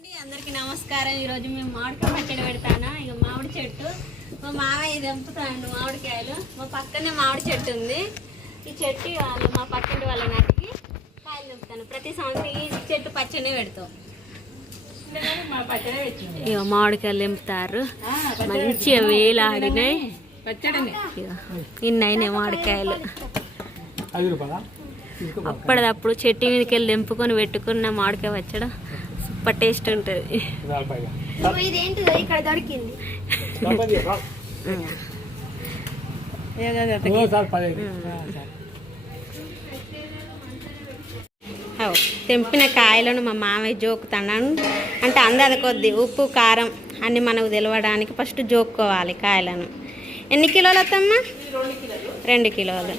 అందరికీ నమస్కారం. ఈరోజు మేము మామిడికాయ పచ్చడి పెడతాను. ఇక మామిడి చెట్టు మా మామయ్య దంపుతాడు మామిడికాయలు. మా పక్కనే మామిడి చెట్టు ఉంది. ఈ చెట్టు వాళ్ళు మా పక్కింటి వాళ్ళ నాటికి కాయలు దంపుతాను. ప్రతి సంవత్సరం ఈ చెట్టు పచ్చడి పెడతాం. ఇక మామిడికాయలు దంపుతారు. మంచిగా వేలాడినాయి. ఇన్ని అయినాయి మామిడికాయలు. అప్పటిదప్పుడు చెట్టు మీదకి వెళ్ళి దింపుకొని పెట్టుకున్న మామిడికాయ పచ్చడి సూపర్ టేస్ట్ ఉంటుంది. ఇక్కడ దొరికింది తెంపిన కాయలను మా మామయ్య జోకుతున్నాను. అంటే అందాది కొద్ది ఉప్పు కారం అన్ని మనకు తెలవడానికి ఫస్ట్ జోక్కోవాలి కాయలను. ఎన్ని కిలోలు వద్దమ్మా? 2 కిలోలు.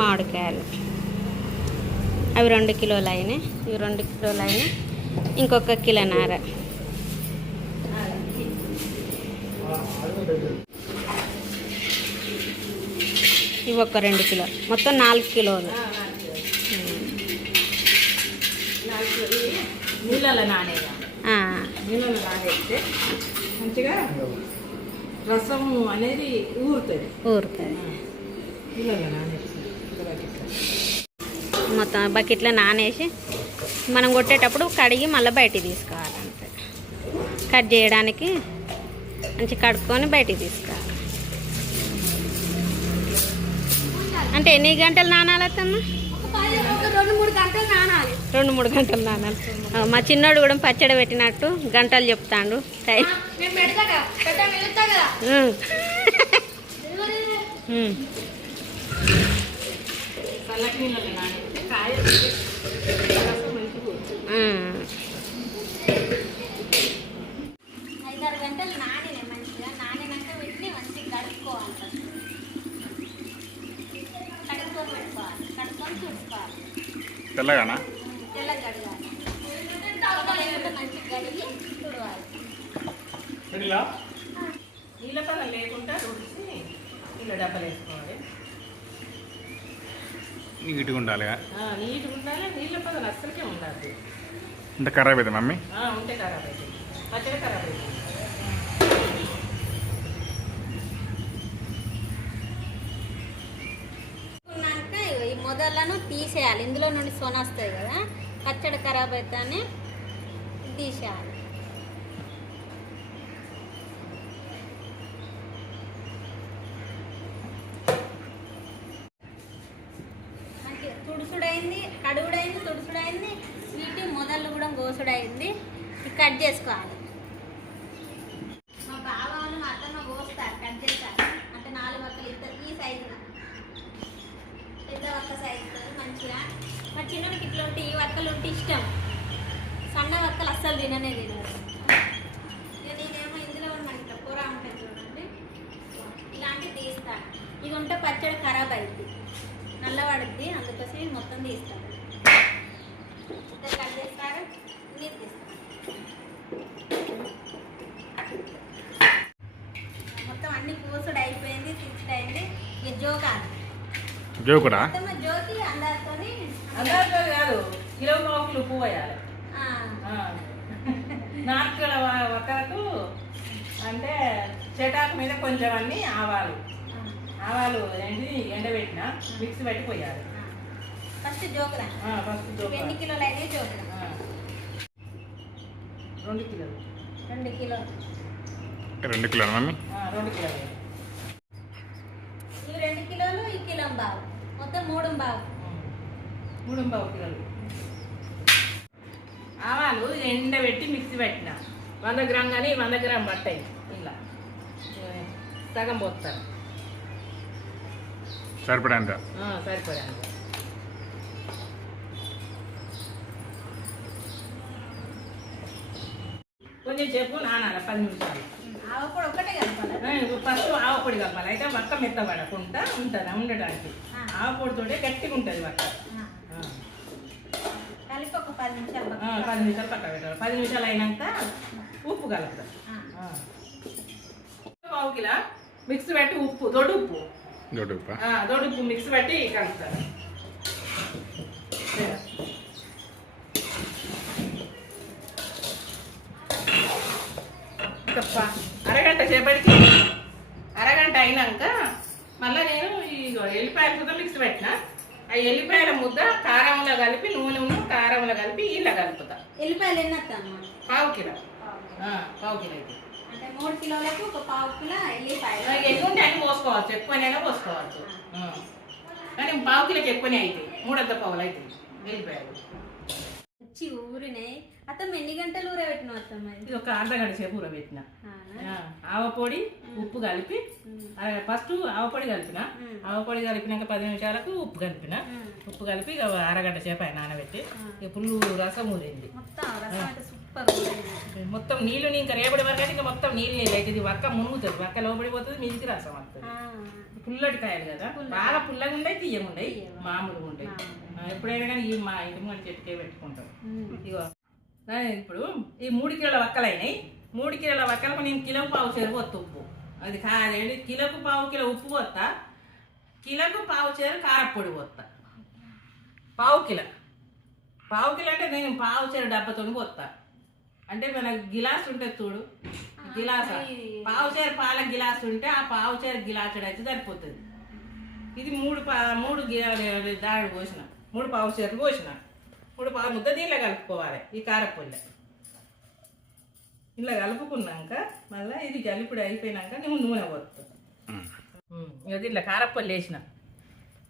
మామిడికాయలు అవి 2 కిలోలు అయినాయి. ఇవి 2 కిలోలు అయినాయి. ఇంకొక కిలోన్నర. ఇవి ఒక 2 కిలోలు. మొత్తం 4 కిలోలు. నీళ్ళలో నానేస్తే మంచిగా రసం అనేది ఊరుతుంది. మొత్తం బకెట్లో నానేసి మనం కొట్టేటప్పుడు కడిగి మళ్ళీ బయటికి తీసుకోవాలి. అంతే. కట్ చేయడానికి మంచిగా కడుక్కొని బయటికి తీసుకోవాలి. అంటే ఎన్ని గంటలు నానాలమ్మా? 2-3 గంటలు నానాలి. 2-3 గంటలు నానాలి. మా చిన్నోడు కూడా పచ్చడి పెట్టినట్టు గంటలు చెప్తాడు. టైం తెల్లగానా? నీళ్ళ పద లేకుండా రుడిసి ఇలా డబ్బలు వేసుకోవాలి. నీట్గా ఉండాలి. నీట్గా ఉండాలి. నీళ్ళ పదలు అస్సలకే ఉండాలి. అంటే ఖరాబ్ అవుతుంది మమ్మీ. ఉంటే ఖరాబ్ అవుతుంది. పచ్చడి ఖరాబ్ అవుతుంది. ఈ మొదలను తీసేయాలి. ఇందులో నుండి సొన వస్తుంది కదా, పచ్చడి ఖరాబ్ అవుతానే తీసేయాలి. మంచిగా తుడుసుడైంది, కడుగుడైంది, తుడుసుడైంది. వీటి మొదళ్ళు కూడా గోసుడైంది. కట్ చేసుకోవాలి. మా బావ వాళ్ళు మా అత్తమ్మ కోస్తారు, కట్ చేస్తారు. అంటే 4 వక్కలు ఇస్తారు. ఈ సైజులో పెద్ద వక్క సైజు మంచిగా. మా చిన్నడికి ఇట్లా ఉంటే ఈ వక్కలు ఉంటే ఇష్టం. సన్న వక్కలు అస్సలు తిననే తినదు. ఇక నేనేమో ఇందులో ఉన్న ఇట్లా కూర ఉంటుంది చూడండి, ఇలాంటివి తీస్తాను. ఇది ఉంటే పచ్చడి ఖరాబ్ అవుతుంది, నల్లబడుద్ది. అందుకోసం మొత్తం తీస్తాను. కట్ చేస్తారు, నీరు తీస్తాను. మొత్తం అన్ని పూసుడు అయిపోయింది, తీర్చుడు అయింది. ఇక జోకాలి. జోకుడా? జోకి అందరితో కాదు, కిలో పావుకిలో ఉప్పు వేయాలి. 4 కిలోల ఒక్కరకు అంటే చెటాకు మీద కొంచెం అన్ని ఆవాలు ఏంటి ఎండబెట్టిన మిక్సీ పెట్టి పోయాలి. ఫస్ట్ జోకురా. ఫస్ట్ జోకు. ఎన్ని కిలోలు అయితే జోకురా? 2 కిలోలు. 2 కిలోలు. 2 కిలోలు మమ్మీ. 2 కిలోలు. ఇవి 2 కిలోలు, ఈ కిలో బావు, మొత్తం 3 కిలోలు. ఆవాలు ఎండబెట్టి మిక్సీ పెట్టిన 100 గ్రామ్ కానీ 100 గ్రామ్ పట్టాయి. ఇలా సగం పోస్తారు. సరిపడేంత. సరిపడేంత. కొంచెం సేపు నానాలి, 10 నిమిషాలు. ఆవపొడి ఒకటే కలపాలి. ఫస్ట్ ఆవపొడి కలపాలి. అయితే వక్క మెత్తబడకుండా ఉంటుంది ఉండడానికి. ఆవపొడితో గట్టిగా ఉంటుంది వక్క. కలిపి ఒక 10 నిమిషాలు 10 నిమిషాలు పక్క పెట్టాలి. 10 నిమిషాలు అయినాక ఉప్పు కలుపుతాం. పావు కిలో మిక్స్ పెట్టి ఉప్పు దొడ్డు ఉప్పు దొడ్డుప్ప దొడ్డు ఉప్పు మిక్స్ పెట్టి కలుపుతాను. అరగంట సేపటికి అరగంట అయినాక మళ్ళీ నేను ఈ ఎల్లిపాయల ముద్ద మిక్స్ పెట్టిన. ఆ ఎల్లిపాయల ముద్ద కారంలో కలిపి నూనె కారంలో కలిపి ఇలా కలుపుతా. ఎల్లిపాయలు ఎన్ని వస్తాను? పావు కిలో అయితే అంటే 3 కిలోలకు ఒక పావు కిలో ఎల్లిపాయలు. ఎన్ని ఉంటే అన్ని పోసుకోవచ్చు, ఎక్కువనైనా పోసుకోవచ్చు. కానీ పావు కిలోకి ఎక్కువనే అవుతాయి, 3 పావులు అవుతాయి ఎల్లిపాయలు. వచ్చి ఊరినాయి. అత్తమ్మ ఎన్ని గంటలు ఊరబెట్టిన అత్తమ్మ? ఇది ఒక అర్ధగంట సేపు ఊరబెట్టిన. ఆవపొడి ఉప్పు కలిపి ఫస్ట్ ఆవపొడి కలిపిన. ఆవపొడి కలిపినాక 10 నిమిషాలకు ఉప్పు కలిపిన. ఉప్పు కలిపి అరగంట సేపు ఆయన నానబెట్టి పుల్లు రసం ఊరింది. మొత్తం నీళ్ళు ఇంకా రేపటి వరకు అయితే ఇంకా మొత్తం నీళ్ళు అయితే ఇది వక్క మునుగుతుంది, వక్క లోపడిపోతుంది, మీదికి రసం వస్తుంది. పుల్లటి కాయలు కదా, బాగా పుల్లగా ఉండే తీయముండయి, మామూలుగా ఉంటాయి. ఎప్పుడైనా కానీ ఈ మా ఇంటి ముందు చెట్టుకే పెట్టుకుంటాం. ఇగో ఇప్పుడు ఈ 3 కిలోల వక్కలైనాయి. 3 కిలోల వక్కలకు నేను కిలోకు పావు సేరు పోతా ఉప్పు. అది కాదండి, కిలోకు పావు కిలో ఉప్పు పోతా, కిలోకు పావు సేరు కారపొడి పోతా. పావు కిలో అంటే నేను పావు సేరు డబ్బతో పోతా. అంటే మన గిలాస్ ఉంటుంది చూడు, గిలాస పావు సేరు పాల గిలాస్ ఉంటే ఆ పావు సేరు గిలాసుడు అయితే సరిపోతుంది. ఇది 3 దాడి పోసిన, 3 పావు సేర్లు పోసిన. 3 పావు ముద్ద దీనిలో కలుపుకోవాలి. ఈ కారపొడి ఇలా కలుపుకున్నాక మళ్ళీ ఇది కలిపిడి అయిపోయినాక నేను నూనె పోతాను. ఇక దీంట్లో కారపొడి వేసిన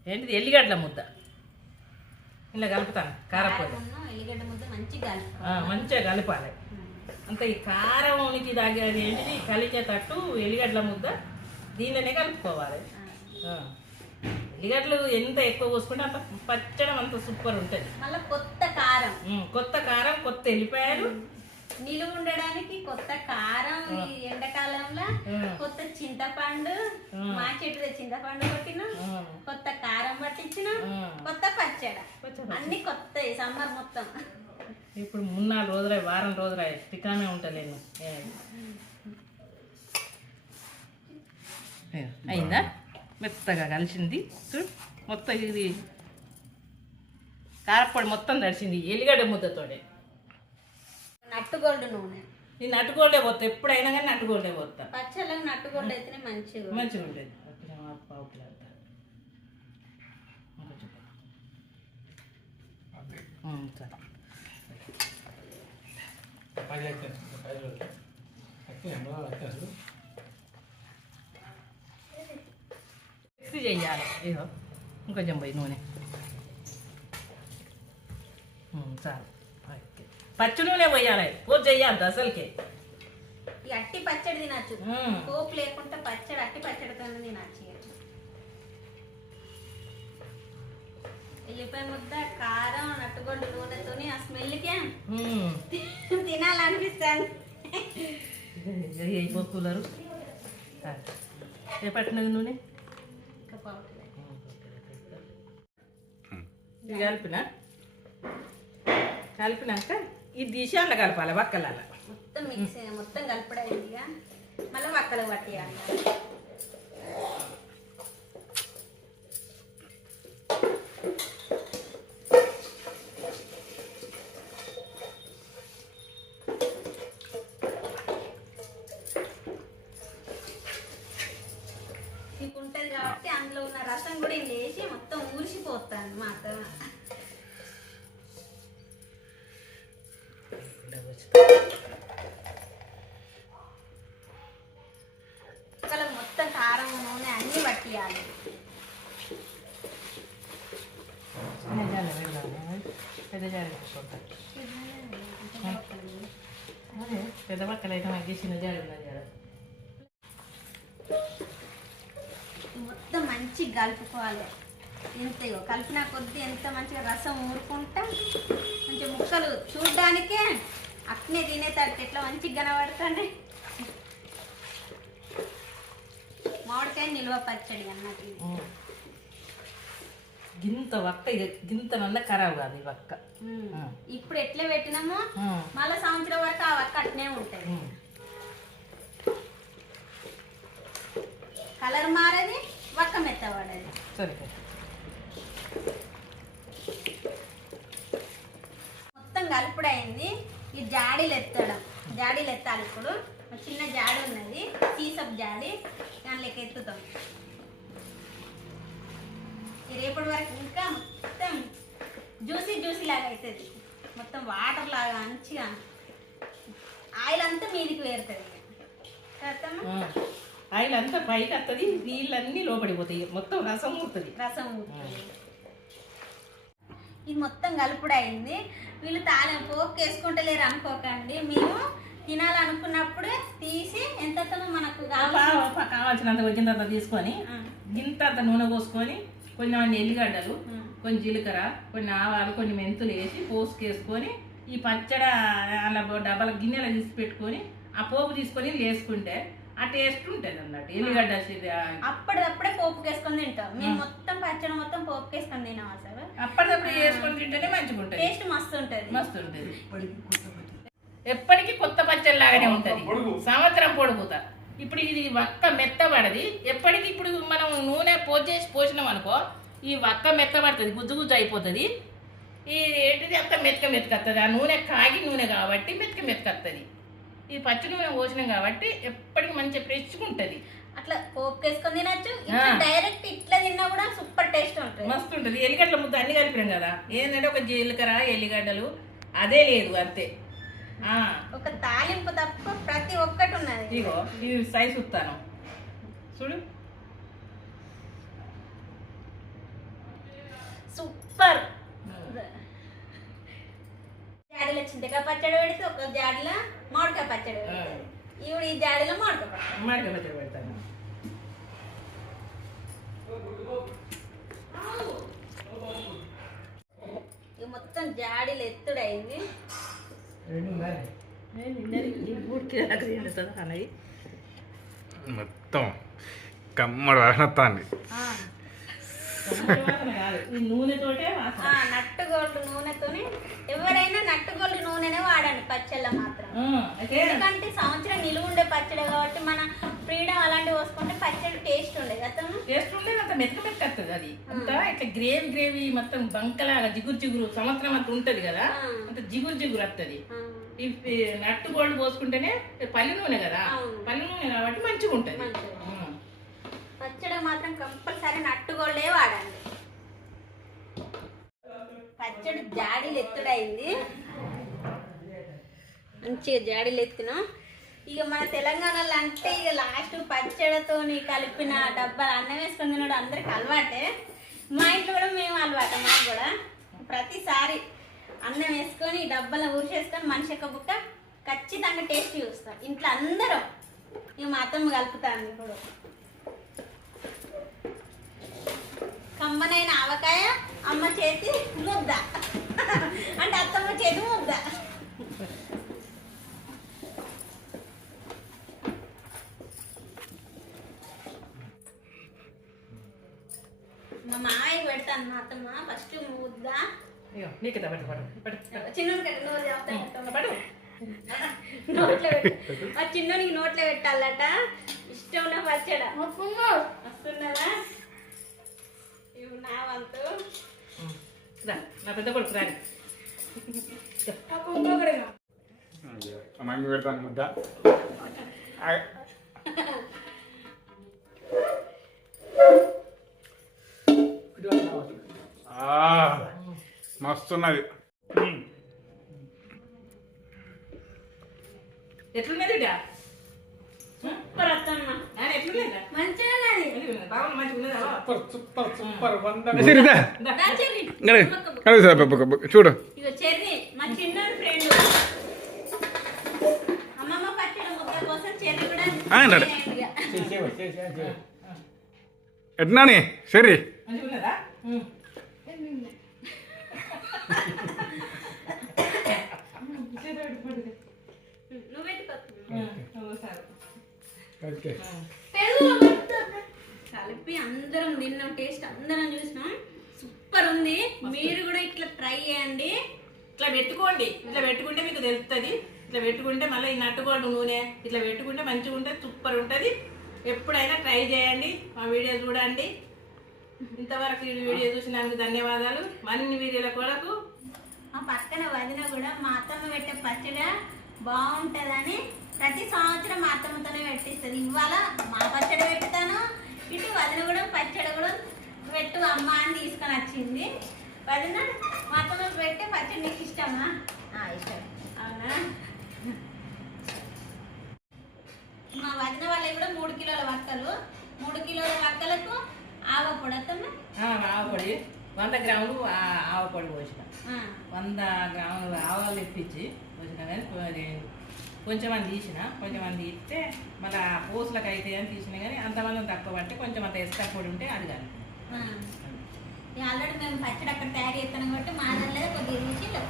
ఏంటిది ఎల్లిగడ్డల ముద్ద ఇలా కలుపుతాను. కారపొడి మంచిగా కలపాలి. అంత ఈ కారంకి దగ్గరది ఏంటిది కలిచేటట్టు ఎల్లిగడ్డల ముద్ద దీనిలోనే కలుపుకోవాలి. ఎల్లిగడ్డలు ఎంత ఎక్కువ పోసుకుంటే అంత పచ్చడం అంత సూపర్ ఉంటుంది. మళ్ళీ కొత్త కారం, కొత్త ఎల్లిపాయలు, నిలువ ఉండడానికి కొత్త కారం, ఎండాకాలంలో కొత్త చింతపండు, మా చెట్టు చింతపండు కొట్టిన, కొత్త కారం పట్టించిన, కొత్త పచ్చడి, అన్ని కొత్త సమ్మర్ మొత్తం. ఇప్పుడు 3-4 రోజులు వారం రోజులు టికానే ఉంటలేను. అయిందా? మెత్తగా కలిసింది మొత్తం. ఇది కారపొడి మొత్తం తడిసింది ఎల్లిగడ్డ ముద్దతోడే. నట్టుగోల్డ్ నూనె నేను నట్టుగోల్డే పోతా, ఎప్పుడైనా కానీ నట్టుగోల్డే పోతా. పచ్చళ్ళకి నట్టుగోల్డ్ అయితేనే మంచిగా ఉంటుంది. పావు కిలో మిక్సీ చెయ్యాలి. ఇదో ఇంకొంచెం పోయి నూనె చాలు. పచ్చి నూనె పోయాలి, పోపు చెయ్యాలి అసలుకే. ఈ అట్టి పచ్చడి తినచ్చు, పోపు లేకుండా పచ్చడి అట్టి పచ్చడితో తినచ్చు. ఎల్లిపాయ ముద్ద, కారం, నట్టుగొడ్డు నూనెతోని ఆ స్మెల్కే తినాలనిపిస్తాను. అయిపోతున్నారు ఏ పట్టినది నూనె కలిపినాక ఇది తీసి అలా కలపాలి. వక్కల మొత్తం మిక్స్ మొత్తం కలిపడైందిగా మళ్ళీ వక్కలు పట్టేయాలి. నీకు ఉంటుంది కాబట్టి అందులో ఉన్న రసం కూడా వేసి మొత్తం ఊరిసిపోతాను అన్నమాట. మొత్తం కారం నూనె అన్ని పట్టియాలి. పెద్ద పక్కన అయితే మనకి చిన్న జాడి ఉన్నది కదా. మొత్తం మంచిగా కలుపుకోవాలి. ఎంత కలిపిన కొద్దీ ఎంత మంచిగా రసం ఊరుకుంటా మంచిగా ముక్కలు చూడ్డానికే అట్నే తినేటట్టు ఎట్లా మంచిగా కనబడుతుంది. మామిడికాయ నిల్వ పచ్చడి అన్నది. గింత వక్క గింత నల్ల ఖరాబ్ కాదు ఈ వక్క. ఇప్పుడు ఎట్లా పెట్టినామో మళ్ళీ సంవత్సరం వరకు ఆ వక్క అట్నే ఉంటాయి. కలర్ మారేది, వక్క మెత్తబడేది. సరే మొత్తం కలుపుడు అయింది. ఈ జాడీలు ఎత్తాలి. ఇప్పుడు ఒక చిన్న జాడి ఉన్నది, సీసప్ జాడి, దానిలోకి ఎత్తుతాం. రేపటి వరకు ఇంకా మొత్తం జ్యూసీ లాగా అవుతుంది. మొత్తం వాటర్ లాగా మంచిగా ఆయిల్ అంతా మీదికి వేరుతుంది. ఆయిల్ అంతా పైకి వస్తుంది, నీళ్ళన్నీ లోపడిపోతాయి, మొత్తం రసం ఊరుతుంది. ఇది మొత్తం కలుపుడు అయింది. వీళ్ళు తాలింపు వేసుకుంటలేరు అనుకోకండి. మేము తినాలనుకున్నప్పుడే తీసి ఎంత మనకు కావాల్సినంత వచ్చినంత తీసుకొని గింత అంత నూనె పోసుకొని కొంచెం ఎల్లిగడ్డలు, కొంచెం జీలకర్ర, కొన్ని ఆవాలు, కొన్ని మెంతులు వేసి పోసుకేసుకొని ఈ పచ్చడి అలా డబ్బాల గిన్నెలో తీసి పెట్టుకొని ఆ పోపు తీసుకొని వేసుకుంటే ఆ టేస్ట్ ఉంటుంది అన్నట్టు. ఎల్లిగడ్డ అప్పటిదప్పుడే పోపు వేసుకొని తింటాం. మేము మొత్తం పచ్చడి మొత్తం పోపు వేసుకొని తినాం. అసలు అప్పటిదప్పుడు వేసుకొని తింటేనే మంచిగా ఉంటుంది, టేస్ట్ మస్తు ఉంటుంది. ఎప్పటికీ కొత్త పచ్చడి లాగానే ఉంటుంది, సంవత్సరం పొడుగుతా. ఇప్పుడు ఇది వక్క మెత్తబడది ఎప్పటికీ. ఇప్పుడు మనం నూనె పోసినాం అనుకో, ఈ వక్క మెత్తబడుతుంది, గుజ్జు అయిపోతుంది. ఈ ఏంటిది అంతా మెత్తకత్తది. ఆ నూనె కాగి నూనె కాబట్టి మెత్తకత్తది. ఈ పచ్చి నూనె పోసినాం కాబట్టి ఎప్పటికి మంచిగా ఫ్రెష్గా ఉంటుంది. అట్లా పోపు వేసుకొని తినచ్చు, డైరెక్ట్ ఇట్లా తిన్నా కూడా సూపర్ టేస్ట్ ఉంటుంది, మస్తు ఉంటుంది. ఎల్లిగడ్డల ముద్ద అన్ని కలిపినాం కదా, ఏంటంటే ఒక జీలకర్ర, ఎల్లిగడ్డలు అదే లేదు అంతే. ఒక తాలింపు తప్ప ప్రతి ఒక్కటి ఉన్నది. ఇగో ఇది సైజ్ చూస్తాను చూడు, సూపర్. జాడీలో చింతకాయ పచ్చడి పెడితే, ఒక జాడీలో మామిడికాయ పచ్చడి పెడితే, ఇప్పుడు ఈ జాడీలో మామిడికాయ పచ్చడి పెడతాను. ఇక మొత్తం జాడీలు ఎత్తుడైంది. మొత్తం కమ్మడి వాసన వస్తుంది. నట్టుగోల్డ్ నూనెతోని, ఎవరైనా నట్టుగోల్డ్ నూనెనే వాడండి పచ్చళ్ళ మాత్రం. ఎందుకంటే సంవత్సరం నిలువ ఉండే పచ్చడి కాబట్టి మన ఫ్రీడమ్ అలాంటివి పోసుకుంటే పచ్చడి టేస్ట్ ఉండేది. టేస్ట్ ఉండేది, అంత మెత్తకత్తది. అది అంతా ఇట్లా గ్రేవీ మొత్తం బంకలాగా జిగురు సంవత్సరం అంత ఉంటది కదా, అంత జిగురు వస్తుంది. ఈ నట్టు గోల్డ్ పోసుకుంటేనే పల్లి నూనె కదా, పల్లి నూనె కాబట్టి మంచిగా ఉంటుంది. పచ్చడి మాత్రం కంపల్సరీ నట్టు గోల్డే వాడండి. పచ్చడి జాడీలు ఎత్తుడైంది, మంచిగా జాడీలు ఎత్తిన. ఇక మన తెలంగాణలో అంటే ఇక లాస్ట్ పచ్చడితో కలిపిన డబ్బాలు అన్నం వేసుకొని తినడం అందరికి అలవాటే. మా ఇంట్లో కూడా మేము అలవాటు. మాకు కూడా ప్రతిసారి అన్నం వేసుకొని డబ్బాలో ఊరిసేసుకొని మనిషి యొక్క బుక్క ఖచ్చితంగా టేస్ట్ చూస్తాం ఇంట్లో అందరం. ఇక మా అత్తమ్మ కలుపుతాను. ఇప్పుడు కమ్మనైన ఆవకాయ, అమ్మ చేతి ముద్ద అంటే అత్తమ్మ చేతి ముద్ద. మా మామయ్య పెడతాను, మా అత్తమ్మ ఫస్ట్ ముద్ద. చిన్నోడు నోట్లో ఆ చిన్నోనికి నోట్లో పెట్టాలట. ఇష్టం ఉన్న పచ్చడ వస్తున్నదా? ఇవి నా వంతు. నా పెద్ద కొడుకు రాని మమ్మీ పెడతాను ముద్ద. మస్తున్నది. ఎట్లున్నది సూపర్ అత్తమ్మ, ఎట్లున్నదా? మంచిగా చూడు. ఇగో చెర్రీ మా చిన్న ఫ్రెండ్ అమ్మమ్మ పచ్చడి ముద్ద కోసం చెర్రీ కూడా ఎట్నాని సరే మంచిగున్నదా? కలిపి అందరం తిన్నాం, టేస్ట్ అందరం చూసినాం, సూపర్ ఉంది. మీరు కూడా ఇట్లా ట్రై చేయండి. ఇట్లా పెట్టుకోండి, ఇట్లా పెట్టుకుంటే మీకు తెలుస్తుంది. ఇట్లా పెట్టుకుంటే మళ్ళీ ఈ నట్టుకోండి నూనె ఇట్లా పెట్టుకుంటే మంచిగా ఉంటుంది, సూపర్ ఉంటుంది. ఎప్పుడైనా ట్రై చేయండి, మా వీడియో చూడండి. ఇంతవరకు ఈ వీడియో చూసినందుకు ధన్యవాదాలు. మరిన్ని వీడియోల కొరకు మా పక్కన వదిన కూడా మా అత్తమ్మ పెట్టే పచ్చడి బాగుంటుందని ప్రతి సంవత్సరం మా అత్తమ్మతోనే పెట్టిస్తుంది. ఇవాళ మా పచ్చడి పెడతాను, ఇటు వదిన కూడా పచ్చడి కూడా పెట్టు అమ్మ అని తీసుకొని వచ్చింది. వదిన మా అత్తమ్మ పెట్టే పచ్చడి నీకు ఇష్టమా? ఇష్టం. అవునా? మా వదిన వాళ్ళకి కూడా 3 కిలోల వక్కలు, 3 కిలోల వక్కలకు ఆవపొడి అత్తమ్మ. ఆవపొడి 100 గ్రాములు ఆవపొడి పోసిన, 100 గ్రాములు ఆవాలు తెప్పించి పోసిన. కానీ కొంచెం మంది తీసిన, కొంచెం మంది ఇస్తే మళ్ళీ పూసలకు అయితే అని తీసిన. కానీ అంతమంది తక్కువ పట్టి కొంచెం అంత ఎక్స్ట్రా పొడి ఉంటే అది కానీ ఆల్రెడీ మేము పచ్చడి అక్కడ తయారు చేస్తాను కాబట్టి మా దగ్గర కొద్దిగా రుచిలో.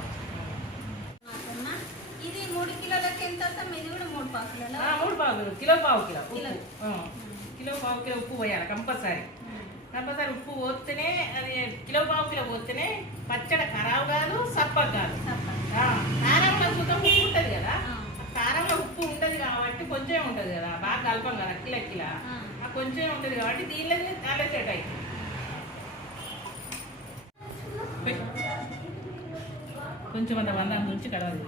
ఇది 3 కిలోలకి ఎంత వస్తాం? ఇది కూడా 3 పావు కిలో, 3 పావు కిలో, పావు కిలో కిలో పావు కిలో ఉప్పు పోయాలి కంపల్సరీ. ఉప్పు పోస్తేనే అది పావు కిలో పోస్తేనే పచ్చడి ఖరాబ్ కాదు, సప్పగా కాదు. కారంలో చూద్దాం ఉప్పు ఉంటుంది కదా, కారంలో ఉప్పు ఉంటుంది కాబట్టి కొంచెం ఉంటుంది కదా, బాగా కలపం కదా కిల కొంచెం ఉంటుంది కాబట్టి దీనిలో చాలా సెట్ అవుతుంది. కొంచెం అంత 100 నుంచి కలవాలి.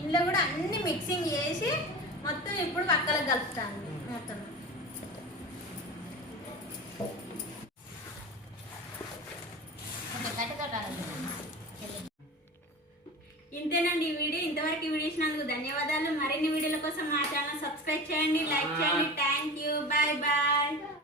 ఇంట్లో కూడా అన్ని మిక్సింగ్ చేసి మొత్తం ఇప్పుడు పక్కలకు కలుపుతాను మొత్తం. ఇంతేనండి ఈ వీడియో. ఇంతవరకు ఈ వీడియో ఇచ్చినందుకు ధన్యవాదాలు. మరిన్ని వీడియోల కోసం మా ఛానల్ సబ్స్క్రైబ్ చేయండి, లైక్ చేయండి. Thank you. Bye bye.